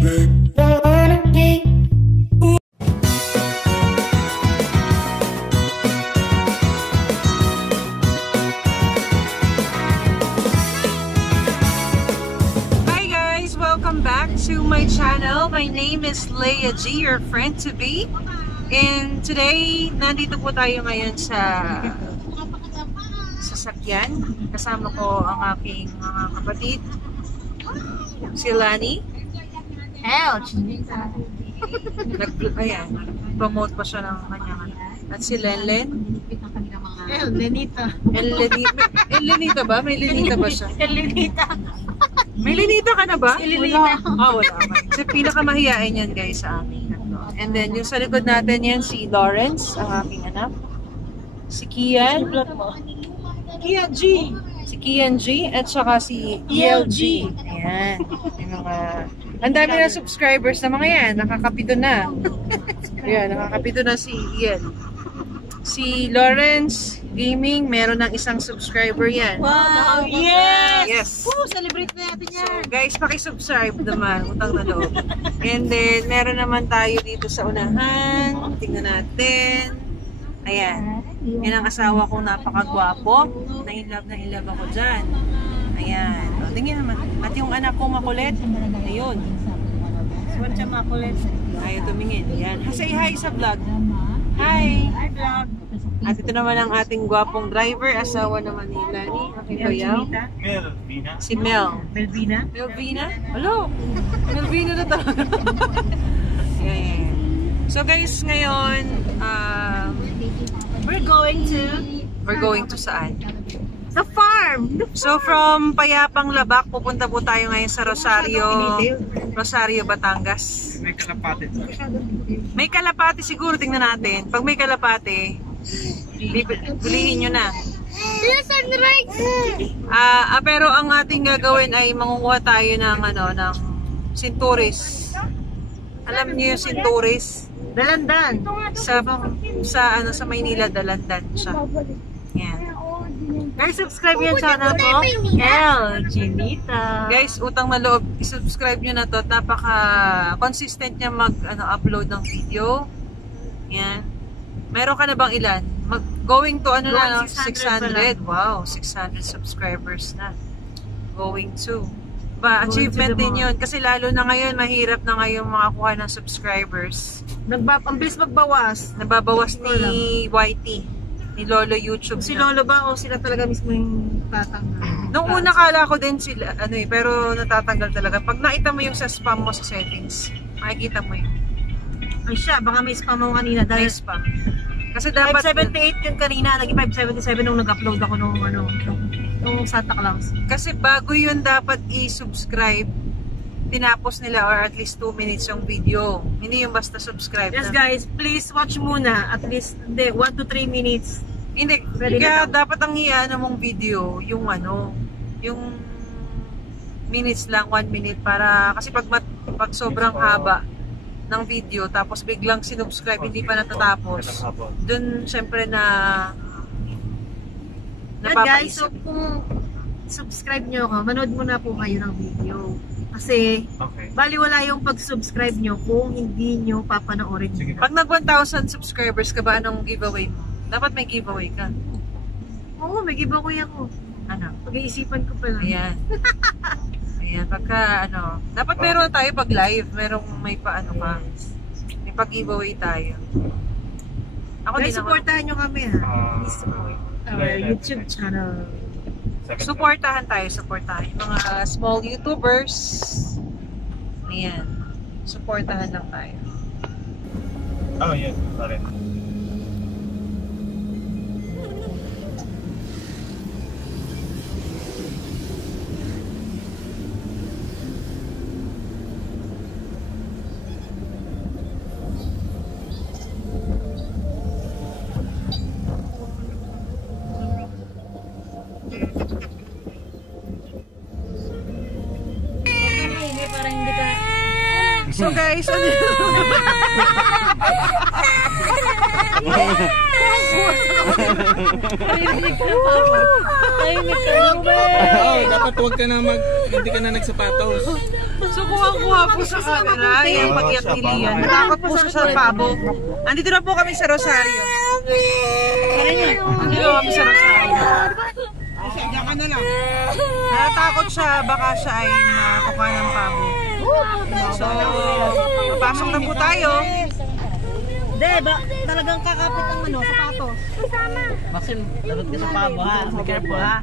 To my channel. My name is Leia G, your friend to be. And today, nandito po tayo ngayon sa sasakyan. Kasama ko ang aking mga kapatid. Si Lani. Ayan, promote pa siya ng kanyang. At si Lenlen. Lenita. Lenita ba? May Lenita ba siya? Lenita. May Lenita ka na ba? Wala. Wala. So, pinakamahiyain yan guys sa amin. And then, yung sa likod natin yan, si Lawrence, ang aking anak. Si Kian. Kian G. Si Kian G. At saka si ELG. Ayan. Yung mga... Ang dami na subscribers na mga yan. Nakakapito na. Ayan, nakakapito na si Ian. Si Lawrence Gaming, meron ng isang subscriber yan. Wow! Yes! Yes! Woo! Celebrate na natin yan! So guys, pakisubscribe naman. Utang na loob. And then, meron naman tayo dito sa unahan. Tingnan natin. Ayan. Yan ang asawa ko, napakagwapo. Na in love ako dyan. Ayan. O, tingnan naman. At yung anak ko makulit. Ayun. Swan siya makulit. Ayaw tumingin. Ayan. Say hi sa vlog. Hi! Hi vlog! At ito naman ang ating gwapong driver, asawa naman ni Lani, aking bayaw. Melvina. Si Mel. Melvina? Melvina? Hello! Melvina na talaga. Yeah. So guys, ngayon, We're going to saan? the farm! So from Payapang Labak, pupunta po tayo ngayon sa Rosario, Batangas. May kalapate. May kalapate siguro, tingnan natin. Pag may kalapate, bilihin nyo na. Pero ang ating gagawin ay mangunguha tayo ng ng sinturis. Alam niyo yung sinturis? Dalandan. Sa Maynila, dalandan siya. Yan. Guys, subscribe yung channel ko. Ginita. Guys, utang na loob, i-subscribe nyo na to. Napaka-consistent niya upload ng video. Yan. Meron ka na bang ilan? Going to 600. Wow, 600 subscribers na. Going to. Achievement din yun. Kasi lalo na ngayon, mahirap na ngayon makakuha ng subscribers. Ang bilis magbawas. Nababawas ni YT. Ni Lolo YouTube. Si Lolo ba o sila talaga mismo yung tatanggal? Nung una kala ko din sila, pero natatanggal talaga. Pag nakita mo yung sa spam mo sa settings, makikita mo yun. Ay siya, baka may spam mo kanina. May spam. Kasi dapat 578 yung kanina, naging 577 nung nag-upload ako nung Santa Claus. Kasi bago yun dapat i-subscribe, tinapos nila or at least 2 minutes yung video. Hindi yung basta subscribe. Yes guys, please watch muna at least 1 to 3 minutes. Hindi, kaya dapat ang mong video yung yung minutes lang, 1 minute para kasi pag sobrang haba ng video tapos biglang sinubscribe hindi pa natatapos. Doon syempre guys, so kung subscribe nyo ako, manood muna po kayo ng video. Kasi, baliwala yung pag-subscribe nyo kung hindi nyo papanoorin nyo. Pag nag 1,000 subscribers ka ba, anong giveaway mo? Dapat may giveaway ka. Oo, may giveaway ako. Ano? Pag-iisipan ko pa lang. Ayan. Ayan, pagka dapat meron tayo pag live, may may pag-giveaway tayo. Ako guys, supportahan nyo kami ha. Please support our YouTube channel. Supportahan yung mga small YouTubers. Ayan. Supportahan lang tayo. Oh, yes. Sorry. So guys, dapat huwag ka na hindi ka na nagsapatos. So kuha po sa camera. Ayan, pag-iyak ni Lian. Natakot po siya sa pabo. Andito na po kami sa Rosario. Andito na kami sa Rosario. Diyan ka na lang. Natatakot siya, baka siya ay makuha ng pabo. So, papasok na po tayo. Hindi, talagang kakapit ang sapatos. Maxim, dapat ka sa pabo ha. Be careful ha.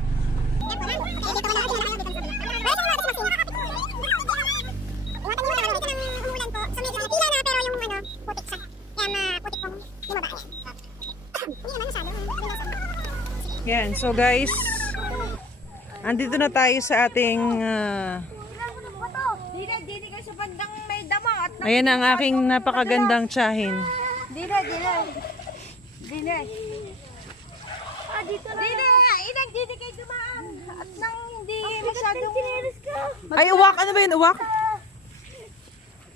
Yan, so guys, andito na tayo sa ating ayan ang aking napakagandang tiyahin. Dine. Dito lang. Dine kayo dumaan. At nang hindi masyadong... Ay, uwak! Ano ba yun? Uwak?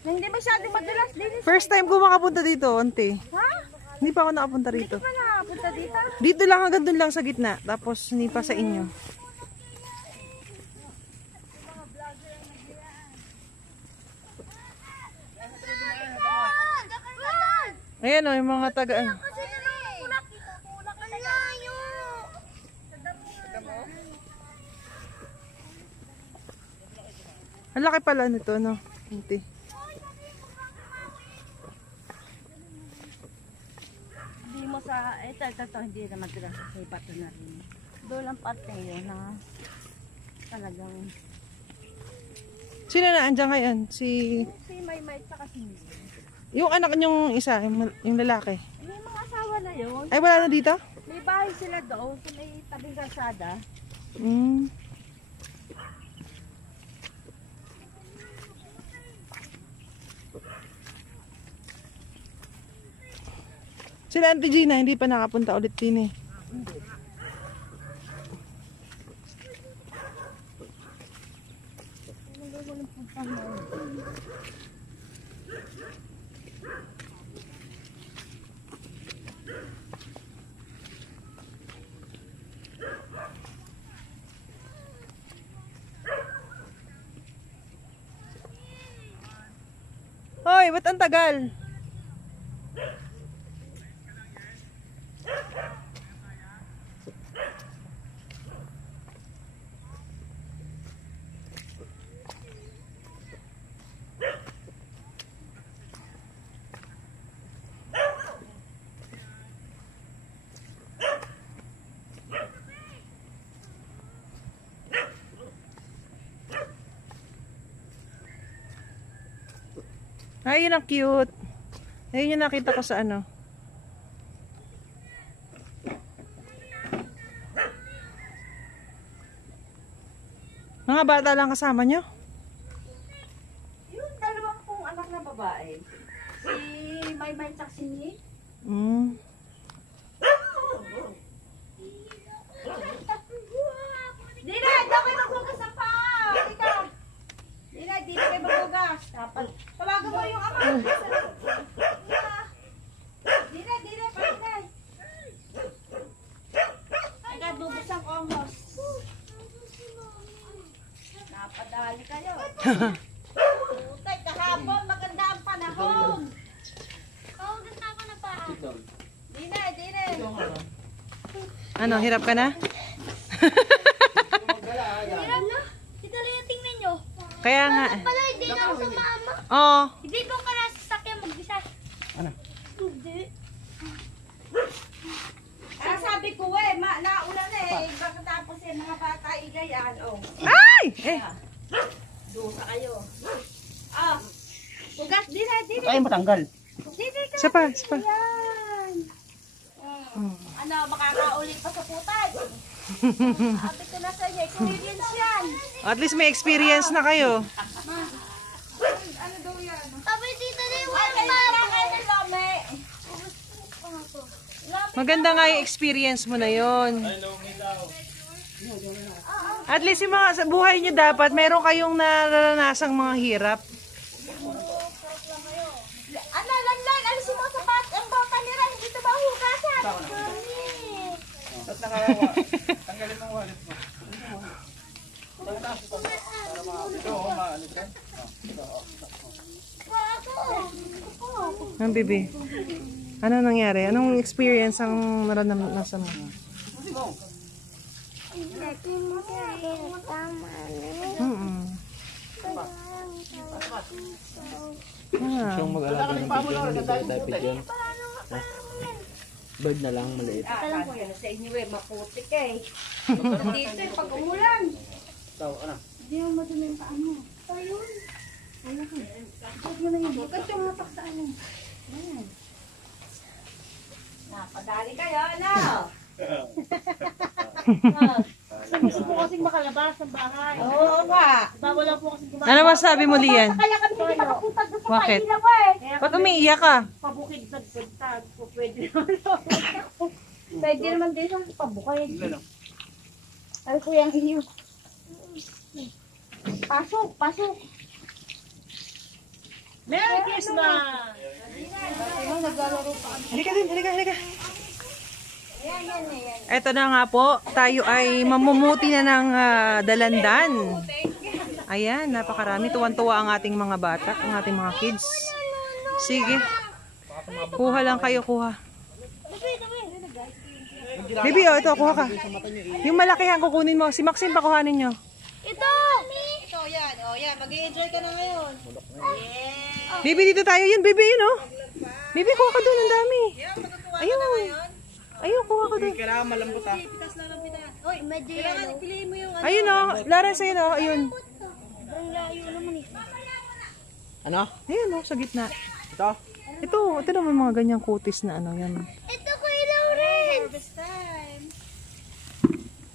Nang hindi masyadong madulas. First time ko makapunta dito, ante. Ha? Hindi pa ako nakapunta rito. Hindi pa nakapunta dito? Dito lang, hanggang doon lang sa gitna. Tapos, hindi pa sa inyo. Ayan o, yung mga taga... Ang laki pala nito, no? Ante. Hindi mo sa... Ito, hindi naman sila sa pato na rin. Doon lang parte yun na talagang... Sino na andyan ngayon? Si May tsaka si yung anak niyong isa, yung lalaki. may mga asawa na yun. Ay, wala na dito? May bahay sila doon sa may tabing kalsada. Mm. Sila Auntie Gina, hindi pa nakapunta ulit din eh. Hoy, ba't ang tagal? Ay, yun ang cute. Ayun yung nakita ko sa ano. Mga bata lang kasama nyo? Yung dalawang pong anak na babae. Si May tsaka si Nick. Mm. Dina, daw kayo magbugas sa paa. Dika. Dina, di kayo magbugas. Dapat. Tawagan mo yung ama. Dina, pagkakay. Nagabubos ang omos. Napadali kayo. Utay, kahapon, maganda ang panahon. Paugas na ako na pa. Dina. Ano, hirap ka na? Hirap na. Dito lang yung tingnan nyo. Kaya nga. Pala, hindi na ako sa mama. Oo. Hindi ko ka nasa sakyan mag-isa. Ano? Hindi. Sabi ko nauna na eh. Bakit tapos mga bata igayan. Ay! Eh! Dusa kayo. Bugas, dina. Ay, matanggal. Isa pa. Yan. Ano, makakaulit pa sa putay. Sabi ko na sa inyo, experience yan. At least may experience na kayo. Ano daw yan? Sabi dito na yung mama. Maganda nga yung experience mo na yon. At least yung mga sa buhay nyo dapat, meron kayong nararanasang mga hirap. Ano, Lanlan, alisin mo sa ang bata nila, hindi ito ba hugasan? Tapos nakakawa. Tanggalin mo ang wallet mo. Ito, maalis ka. Ang bibi. Ano nangyari? Anong experience ang naranasan mo? Siyang mag-alaga ng dapat yun. Bird na lang, maliit. Alam ko yan sa inyo maputik eh. Dito pag umulan. Hindi mo madumi yung paan mo. Ayun. Ayun ko. Huwag mo na yun. Huwag yung mapak sa ano. Napadali kayo, ano? Gusto po kasing makalabas ng bahay. Oo nga. Bawal lang po kasing kumain. Ano masabi mo, Lian? Kaya kami hindi nakapunta doon sa Bakit? Maynila eh. Ba't umiiyak ka? Pabukid sa pagtag po pwede naman. Pwede naman din sa pabukay. Ay, kuya, ang iyo. Pasok, pasok. Merry Christmas! Halika din, halika. Eto na nga po, tayo ay mamumuti na ng dalandan. Ayan, napakarami. Tuwan-tuwa ang ating mga bata, ang ating mga kids. Sige. Kuha lang kayo, kuha. Bibi, oh, ito, kuha ka. Yung malaki yan, kukunin mo. Si Maxine, pakuhanin nyo. Ito! Ito, yan. O, yan. Mag-i-enjoy ka na ngayon. Bibi, dito tayo. Yun, Bibi, yun, oh. Bibi, kuha ka doon. Ang dami. Ayun. Ayun, kuha ka doon. Kailangan malambot ah. Pitas lang ng pitas. Oy, kailangan piliin mo yung Ayun, oh. Lara, sa'yo, oh. Ayun. Ano? Ayun, oh. Sa gitna. Ito? Ito naman mga ganyang kutis na ano yan. Ito ko ilaw rin! harvest time.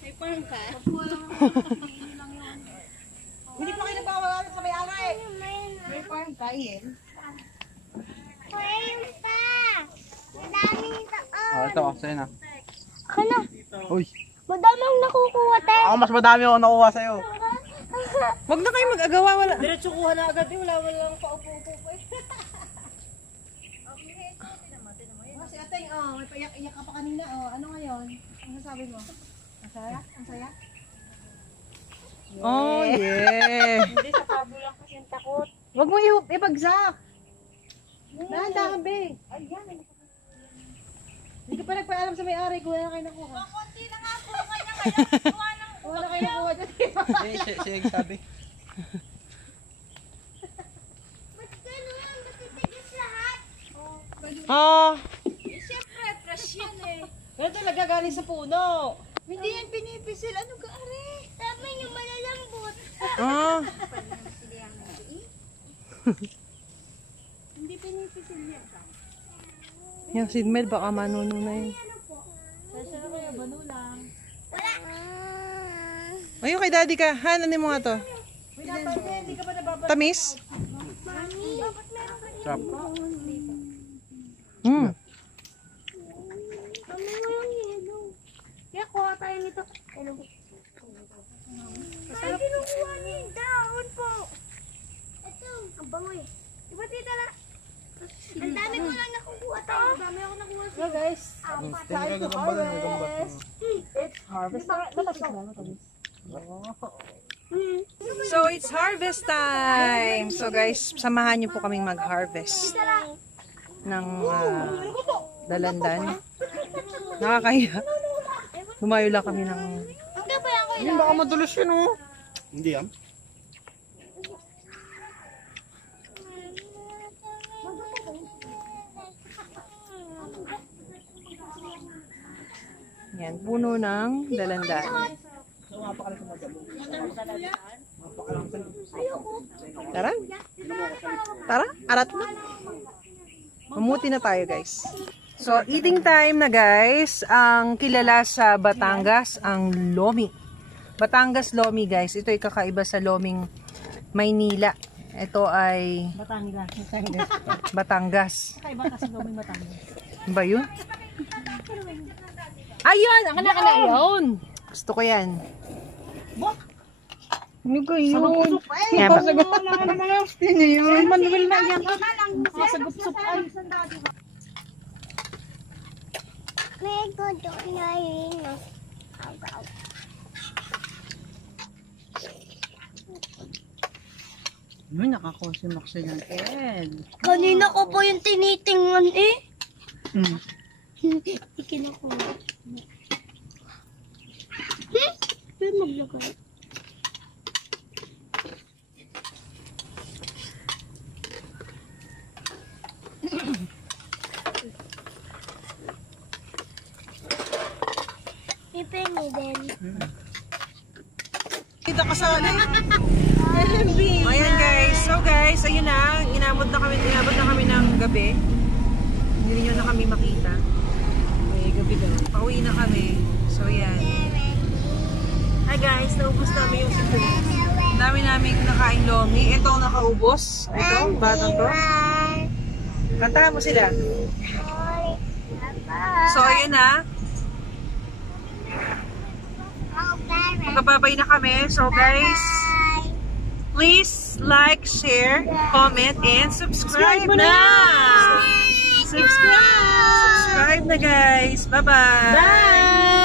May farm ka? Hindi pa kayo nagpapawala sa may-ari. May farm ka, Ian. Mayroon pa! Madaming taon! Oh, ito. Sa'yo na. Ako na! Uy. Madami akong nakukuha tayo! Ako mas madami ako nakuha sa'yo. Wag na kayo mag-agawa, wala. Diretso kuha na agad eh. Wala lang paupo-upo pa eh. Si Ateng, oh, may paiyak-iyak ka pa kanina, oh. Ano ngayon? Ano sabi mo? Ang saya? Ang saya? Oh, yeah. Hindi sa pabo lang kasi yung takot. Huwag mo ipagsak. Dahan-dahan, be. Ayan. Hindi ka pa nagpaalam sa may-ari. Kuha na kayo nakuha. Konti na nga po. Kaya Kuha na kayo nakuha dyan. Siya sabi. ba't gano'n? Ba't titigas lahat? Oh, Siyempre, fresh yan eh. Pero talaga galing sa puno. Hindi yan pinipisil. Ano ka, are? Sabi niyo malalambot. oh. Hindi pinipisil yan. Yung seedmeal, baka manuno na yun. Sasa na kayo, bano lang. Wala. Ayun kay daddy ka. Han, ano mo nga to? Wait, hindi ka pa nababalik. Tamis? Mami, dapat meron ka Sarap. Hmm. Mami, walang yelo. Kaya kuha tayo nito. Hello. Ay, kinukuha niya yung dahon po. Ito, ang bango eh. Diba tita na? Ang dami ko lang nakukuha tayo. Ang dami ako nakuha sa Hello guys. apat. It's harvest. Matas ka ba? So, it's harvest time. So, guys, samahan niyo po kaming mag-harvest ng dalandan. Nakakaya. Lumayo lang kami ng... Hindi pa yan ko Ayun, baka madulos yun, oh. Hindi yan. Yan, puno ng dalandan. Tara. Tara, arat na. Mamuti na tayo, guys. So, eating time na, guys. Ang kilala sa Batangas, ang lomi. Batangas lomi, guys. Ito ay kakaiba sa loming Maynila. Ito ay Batangas. Batangas. Kakaiba kasi loming Batangas. Ba yun? Ayun! Ang anak na yun! Gusto ko yan. Ano ko yun? Yan ba? Manuel na yan. Masagup-sup ay. May gusto na yun. Agaw. Ay, nakakonsumak siya ng Ed. Kanina ko po yung tinitingnan eh. Hmm. Ikin ako. Pero maglagay. Pipini din. Kita kasali. Ayan guys. So guys, ayun na. Inabot na kami ng gabi. Hindi nyo na kami makita. Okay, gabi na. Pauwi na kami. So yan. Hi guys, naubos namin yung sipon. Dami naming nakain lomi. Ito ang nakaubos. Ito, batang to. Kantahan mo sila. So ayun na. Magkababay na kami. So guys, please like, share, comment, and subscribe na! Subscribe na guys! Bye-bye! Bye!